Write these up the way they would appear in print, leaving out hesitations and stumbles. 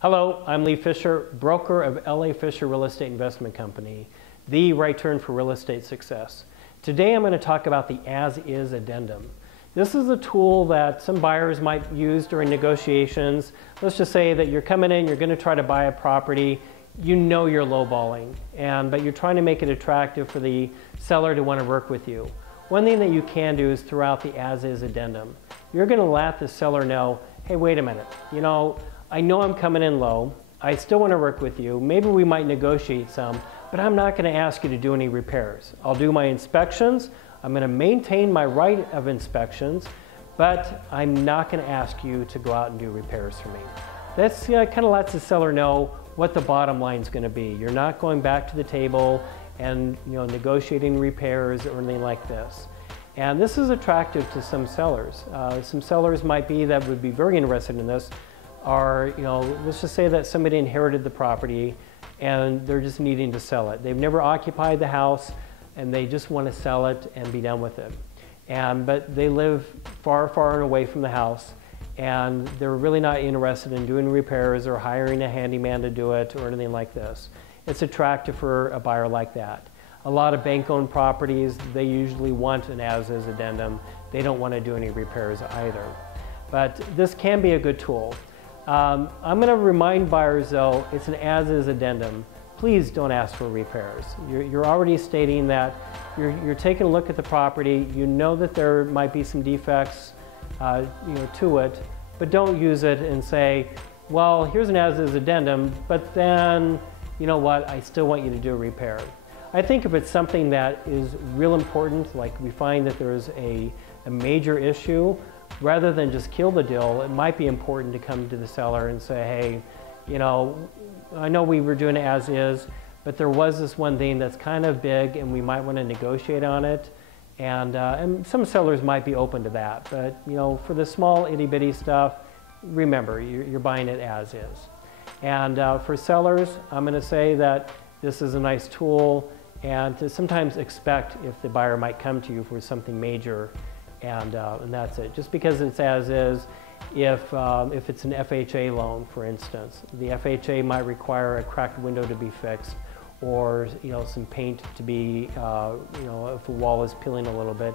Hello, I'm Lee Fisher, broker of LA Fisher Real Estate Investment Company, the right turn for real estate success. Today I'm going to talk about the As-Is Addendum. This is a tool that some buyers might use during negotiations. Let's just say that you're coming in, you're going to try to buy a property, you know you're lowballing, but you're trying to make it attractive for the seller to want to work with you. One thing that you can do is throughout the As-Is Addendum, you're going to let the seller know, hey, wait a minute, I know I'm coming in low. I still want to work with you. Maybe we might negotiate some, but I'm not going to ask you to do any repairs. I'll do my inspections. I'm going to maintain my right of inspections, but I'm not going to ask you to go out and do repairs for me. That's kind of lets the seller know what the bottom line is going to be. You're not going back to the table and negotiating repairs or anything like this. And this is attractive to some sellers. Some sellers might be that would be very interested in this. Are, let's just say that somebody inherited the property and they're just needing to sell it. They've never occupied the house and they just want to sell it and be done with it. But they live far, far and away from the house and they're really not interested in doing repairs or hiring a handyman to do it or anything like this. It's attractive for a buyer like that. A lot of bank-owned properties, they usually want an as-is addendum. They don't want to do any repairs either. But this can be a good tool. I'm going to remind buyers though, it's an as-is addendum. Please don't ask for repairs. You're already stating that you're taking a look at the property, you know that there might be some defects to it, but don't use it and say, well, here's an as-is addendum, but then, you know what, I still want you to do a repair. I think if it's something that is real important, like we find that there's a major issue, rather than just kill the deal, it might be important to come to the seller and say, hey, I know we were doing it as is, but there was this one thing that's kind of big and we might want to negotiate on it. And some sellers might be open to that. But for the small itty bitty stuff, remember, you're buying it as is. And for sellers, I'm going to say that this is a nice tool and to sometimes expect if the buyer might come to you for something major. And that's it. Just because it's as is, if it's an FHA loan, for instance, the FHA might require a cracked window to be fixed, or some paint to be, if a wall is peeling a little bit,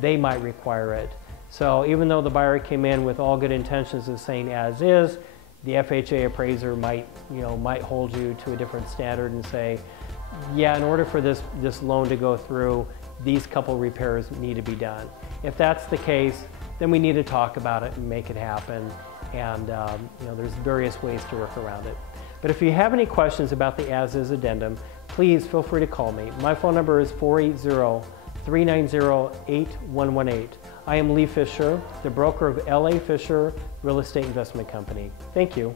they might require it. So even though the buyer came in with all good intentions of saying as is, the FHA appraiser might hold you to a different standard and say, yeah, in order for this loan to go through, these couple repairs need to be done. If that's the case, then we need to talk about it and make it happen. And there's various ways to work around it. But if you have any questions about the As-Is Addendum, please feel free to call me. My phone number is 480-390-8118. I am Lee Fisher, the broker of LA Fisher Real Estate Investment Company. Thank you.